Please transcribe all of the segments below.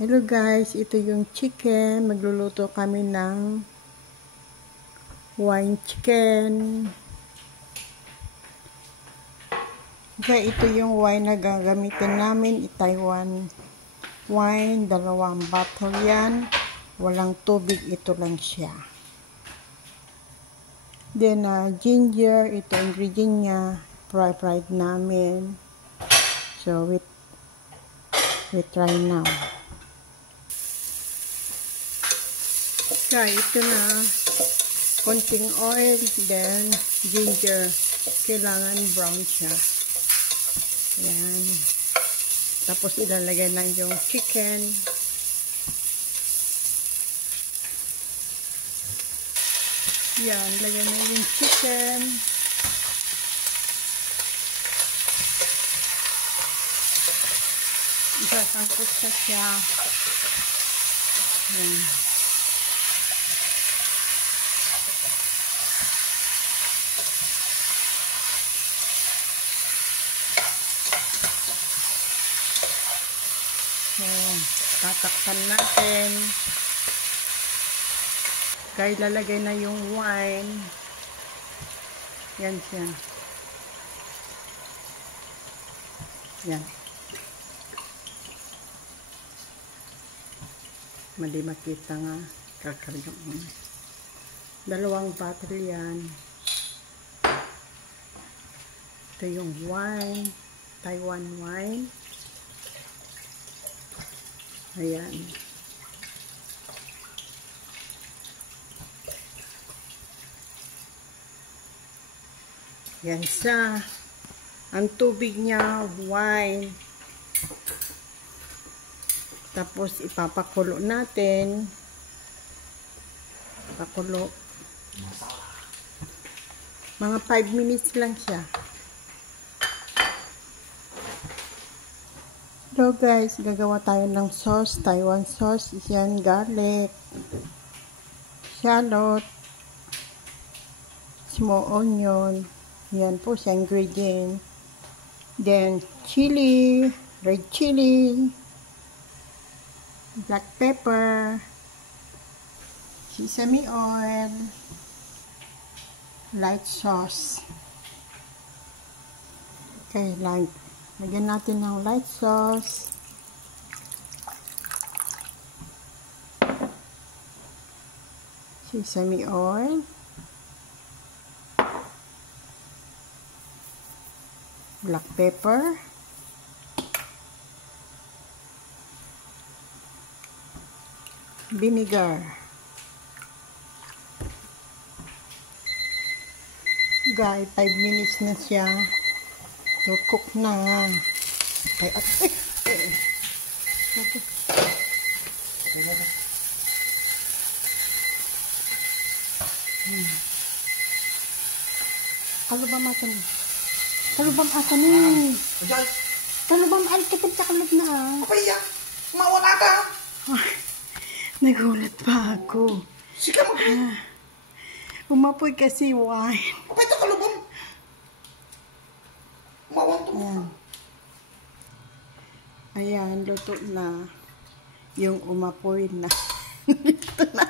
Hello guys, ito yung chicken. Magluluto kami ng wine chicken. Okay, ito yung wine na gagamitin namin. Taiwan wine. 2 bottle yan. Walang tubig. Ito lang siya. Then, ginger. Ito ingredient niya. Fried namin. So, we try now. Okay, ito na. Konting oil, then ginger. Kailangan brown siya. Ayan. Tapos ilalagay na yung chicken. Yan, lagyan na yung chicken. Isasangkot siya. Yan. So, tatakpan natin. Kaya lalagay na yung wine. Yan siya. Yan. Mali makita nga. Kakarga mo. 2 bottle yan. Ito yung wine. Taiwan wine. Ayan. Yan siya. Ang tubig niya, wine. Tapos ipapakulo natin. Pakulo. Mga 5 minutes lang siya. Hello guys, gagawa tayo ng sauce, Taiwan sauce. Yan, garlic, shallot, small onion. Yan po siya ingredient. Then, chili, red chili, black pepper, sesame oil, light sauce. Okay, lagyan natin ng light sauce. Sesame oil. Black pepper. Vinegar. Guys, 5 minutes na siya. So, cook na. Ay, Kalubam ata ni. Kalubam ata ni. Kalubam ay kitip sa kalub na. Papaya, mawala ka. Nagulat pa ako. Sika mo. Umapoy kasi wine. Papaya ito kalubam. Mawang to. Ayan, luto na. Yung umapoy na. Ito na.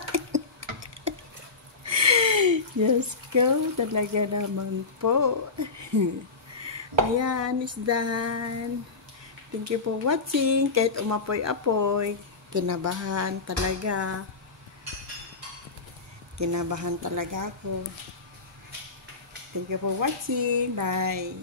Yes, go. Talaga naman po. Ayan, is done. Thank you for watching. Kahit umapoy-apoy, kinabahan talaga. Kinabahan talaga ako. Thank you for watching. Bye.